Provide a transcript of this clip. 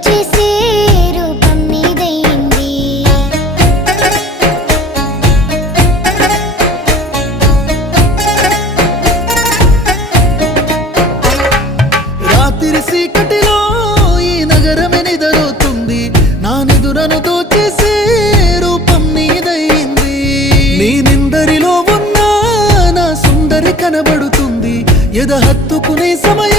దోచేసే రూపం నీదైంది. రాత్రి చీకటిలో ఈ నగరమే నిద్రపోతుంది, నా నిదురను దోచేసే రూపం నీదైంది. నీ నిందరిలో ఉన్న నా సుందరి కనబడుతుంది, ఎద హత్తుకునే సమయం